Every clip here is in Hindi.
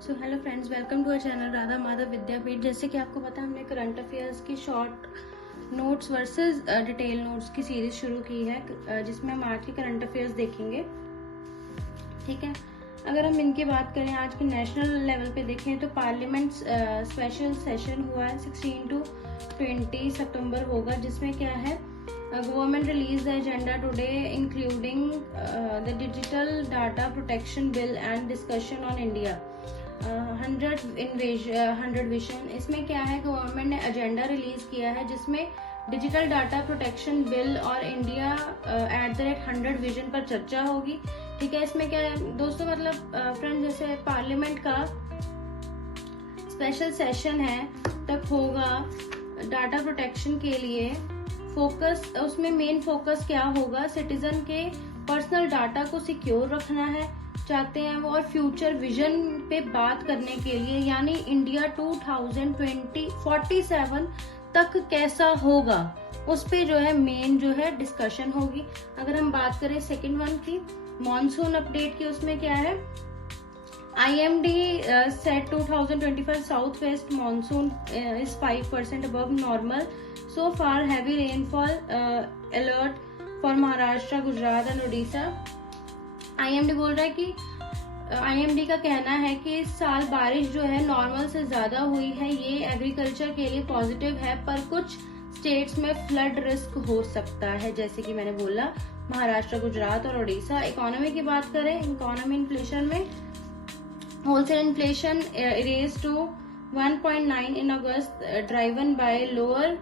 So hello friends, welcome to our channel Radha Madhav Vidyapeeth. जैसे कि आपको पता है, हमने करंट अफेयर्स की short notes versus detail notes की सीरीज शुरू की है, जिसमें हम आज के करंट अफेयर्स देखेंगे। ठीक है, अगर हम इनकी बात करें, आज के नेशनल लेवल पे देखें तो पार्लियामेंट स्पेशल सेशन हुआ है 16 to 20 सितंबर होगा, जिसमें क्या है, government release the agenda today including the digital data protection bill and discussion on India 100 vision. इसमें क्या है, गवर्नमेंट ने एजेंडा रिलीज किया है जिसमें डिजिटल डाटा प्रोटेक्शन बिल और इंडिया @100 विजन पर चर्चा होगी। ठीक है, इसमें क्या है दोस्तों, मतलब फ्रेंड, जैसे पार्लियामेंट का स्पेशल सेशन है तक होगा डाटा प्रोटेक्शन के लिए फोकस, उसमें मेन फोकस क्या होगा, सिटीजन के पर्सनल डाटा को सिक्योर रखना है चाहते हैं वो, और फ्यूचर विजन पे बात करने के लिए, यानी इंडिया 2047 तक कैसा होगा उस पे जो है मेन जो है डिस्कशन होगी। अगर हम बात करें सेकंड वन की, मॉनसून अपडेट की, उसमें क्या है, IMD said 2025 southwest monsoon is 5% above normal. So far, heavy rainfall alert for Maharashtra, Gujarat and Odisha. IMD बोल रहा है कि IMD का कहना है कि इस साल बारिश जो है नॉर्मल से ज्यादा हुई है, ये एग्रीकल्चर के लिए पॉजिटिव है, पर कुछ स्टेट्स में फ्लड रिस्क हो सकता है, जैसे कि मैंने बोला महाराष्ट्र, गुजरात और ओडिशा। इकोनॉमी की बात करें, इकोनॉमी इन्फ्लेशन में wholesale inflation raised to 1.9 in August, driven by lower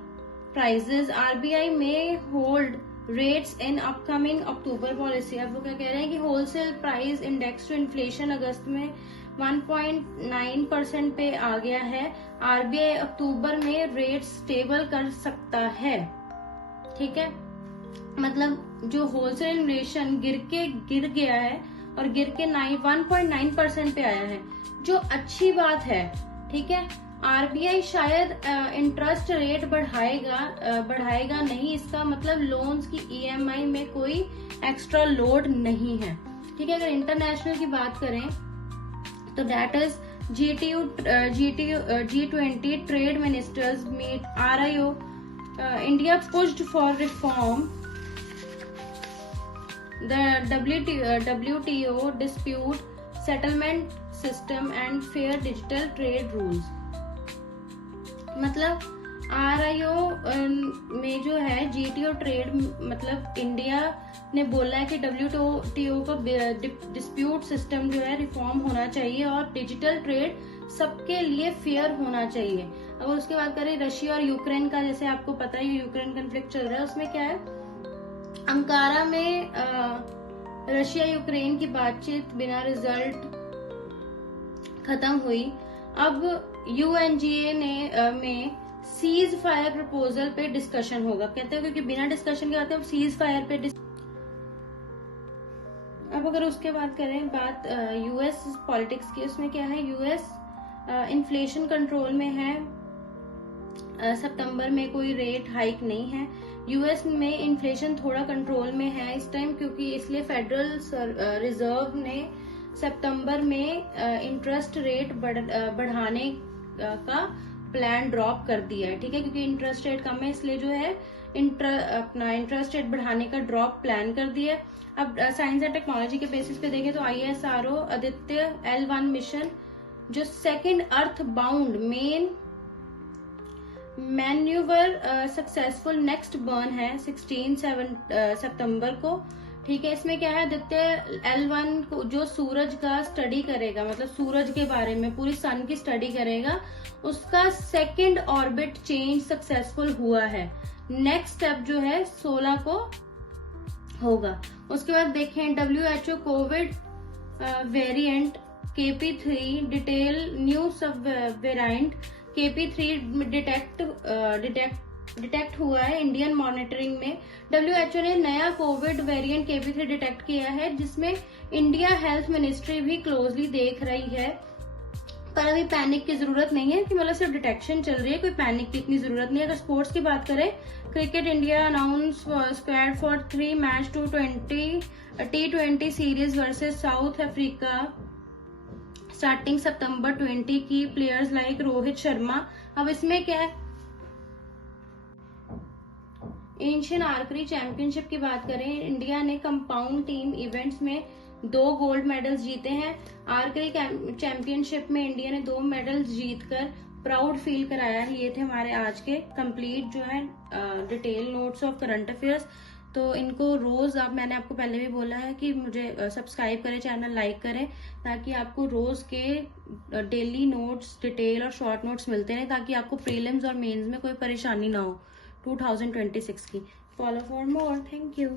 prices. RBI may hold rates in upcoming October policy. अब वो क्या कह रहे हैं कि wholesale price index to inflation अगस्त में 1.9% पे आ गया है। RBI अक्टूबर में रेट स्टेबल कर सकता है। ठीक है, मतलब जो होलसेल इन्फ्लेशन गिर गया है और गिर के 1.9% पे आया है, जो अच्छी बात है। ठीक है, RBI शायद इंटरेस्ट रेट बढ़ाएगा नहीं, इसका मतलब लोन्स की EMI में कोई एक्स्ट्रा लोड नहीं है। ठीक है, अगर इंटरनेशनल की बात करें तो that is G20 trade ministers meet RIO, India pushed for reform the WTO dispute settlement system and fair digital trade rules। मतलब RIO में जो है GTO ट्रेड, मतलब इंडिया ने बोला है कि WTO का डिस्प्यूट सिस्टम जो है रिफॉर्म होना चाहिए और डिजिटल ट्रेड सबके लिए फेयर होना चाहिए। अगर उसके बाद करें रशिया और यूक्रेन का, जैसे आपको पता है यूक्रेन कॉन्फ्लिक्ट चल रहा है, उसमें क्या है, अंकारा में रशिया यूक्रेन की बातचीत बिना रिजल्ट खत्म हुई। अब UNGA में सीज फायर प्रपोजल पे डिस्कशन होगा, कहते हैं, क्योंकि बिना डिस्कशन के आते हैं सीज फायर पे। अब अगर उसके बाद करें बात US पॉलिटिक्स की, उसमें क्या है, US इन्फ्लेशन कंट्रोल में है, सितंबर में कोई रेट हाइक नहीं है। US में इन्फ्लेशन थोड़ा कंट्रोल में है इस टाइम, क्योंकि इसलिए फेडरल रिजर्व ने सितंबर में इंटरेस्ट रेट बढ़ाने का प्लान ड्रॉप कर दिया है। ठीक है, क्योंकि इंटरेस्ट रेट कम है, इसलिए जो है अपना इंटरेस्ट रेट बढ़ाने का ड्रॉप प्लान कर दिया है। अब साइंस एंड टेक्नोलॉजी के बेसिस पे देखें तो ISRO आदित्य L1 मिशन, जो second earth bound main manoeuvre successful next burn है 16 सितंबर को। ठीक है, इसमें क्या है, आदित्य L1 को जो सूरज का स्टडी करेगा, मतलब सूरज के बारे में पूरी सन की स्टडी करेगा, उसका सेकंड ऑर्बिट चेंज सक्सेसफुल हुआ है। नेक्स्ट स्टेप जो है 16 को होगा। उसके बाद देखें WHO Covid variant KP3 detail new सब वेरिएंट KP3 डिटेक्ट हुआ है इंडियन मॉनिटरिंग में। WHO ने नया कोविड वेरिएंट KP3 डिटेक्ट किया है, जिसमें इंडिया हेल्थ मिनिस्ट्री भी क्लोजली देख रही है, पर अभी पैनिक की जरूरत नहीं है, कि मतलब सिर्फ डिटेक्शन चल रही है, कोई पैनिक की इतनी जरूरत नहीं है। अगर स्पोर्ट्स की बात करें, cricket India announce squad for 3 match T20 series versus South Africa starting September 20 की, प्लेयर्स लाइक रोहित शर्मा। अब इसमें क्या है, एशियन आर्चरी चैंपियनशिप की बात करें, इंडिया ने कंपाउंड टीम इवेंट्स में 2 गोल्ड मेडल्स जीते हैं। आर्चरी चैंपियनशिप में इंडिया ने 2 मेडल्स जीतकर प्राउड फील कराया है। ये थे हमारे आज के कंप्लीट जो है detail notes of current affairs. तो इनको रोज मैंने आपको पहले भी बोला है कि मुझे सब्सक्राइब करें, चैनल लाइक करें, ताकि आपको रोज के डेली नोट्स, डिटेल और शॉर्ट नोट्स मिलते रहें, ताकि आपको प्रीलिम्स और मेंस में कोई परेशानी ना हो 2026 की। Follow for more. Thank you.